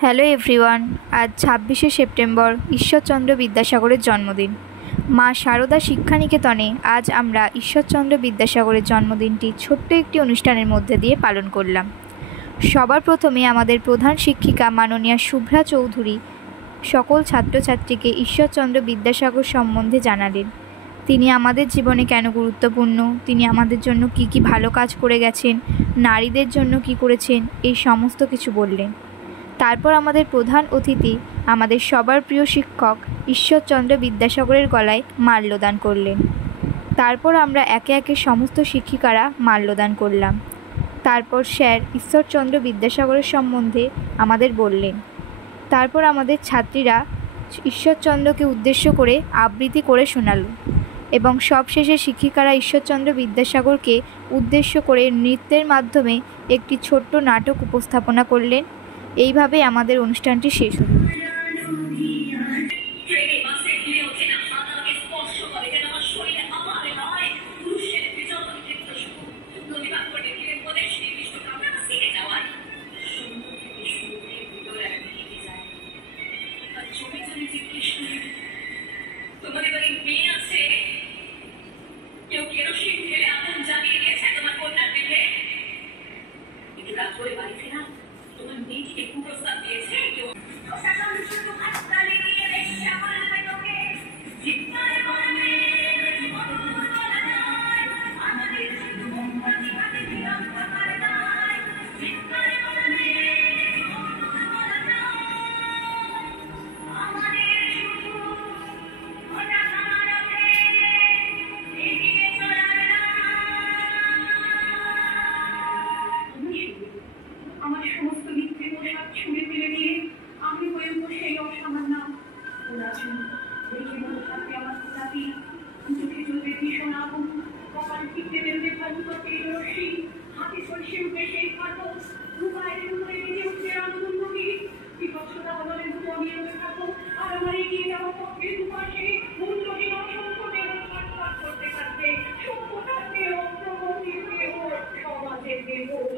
Hello everyone. আজ ২৬শে September Ishwarchandra বিদ্যাসাগরের জন্মদিন। মা শারদা শিক্ষানিকেতনে আজ আমরা ঈশ্বরচন্দ্র বিদ্যাসাগরের জন্মদিনটি ছোট্ট একটি অনুষ্ঠানের মধ্যে দিয়ে পালন করলাম। সবার প্রথমে আমাদের প্রধান শিক্ষিকা মাননীয়া শুভ্রা চৌধুরী সকল ছাত্রছাত্রীকে ঈশ্বরচন্দ্র বিদ্যাসাগর সম্বন্ধে জানালেন। তিনি আমাদের জীবনে কেন গুরুত্বপূর্ণ, তিনি আমাদের জন্য কি কি ভালো কাজ করে গেছেন, নারীদের জন্য কি করেছেন, এই সমস্ত কিছু বললেন। তারপর আমাদের প্রধান অতিথি আমাদের সবার প্রিয় শিক্ষক ঈশ্বরচন্দ্র বিদ্যাসাগরের গলায় মাল্যদান করলেন। তারপর আমরা একে একে সমস্ত শিক্ষিকারা মাল্যদান করলাম। তারপর স্যার ঈশ্বরচন্দ্র বিদ্যাসাগরের সম্বন্ধে আমাদের বললেন। তারপর আমাদের ছাত্রীরা ঈশ্বরচন্দ্রকে উদ্দেশ্য করে আবৃত্তি করে শোনাল এবং সবশেষে শিক্ষিকারা ঈশ্বরচন্দ্র বিদ্যাসাগরকে উদ্দেশ্য করে নৃত্যের মাধ্যমে একটি ছোট্ট নাটক উপস্থাপনা করলেন। এইভাবে আমাদের অনুষ্ঠানটি শেষ হল। তোমার মেয়েটিকে কুপ্রস্তাব দিয়েছে কেউ। আমার সমস্ত মিথ্যে পোশাক ছুঁড়ে ফেলে দিয়ে আমি হয়ে সেই অসামান্য দেখে মনে থাকবে আমার জাতি চোখে চলবে ভীষণ আগুন, কপাল টিপতে বেরোবে ভালুকটে রশ্মি, হাতে সরষে উঠবে সেই ফাটো, দুপায়ের উপরে বেজে উঠবে আনন্দী বিপক্ষতা বদলের মতো আমি থাকো। আর আমার এগিয়ে যাওয়া পক্ষে দুপাশে মূল্যহীন অসংখ্য দেহ ছটফট করতে থাকবে, সভ্যতার দেহ, প্রগতির দেহ, সমাজের দেহ।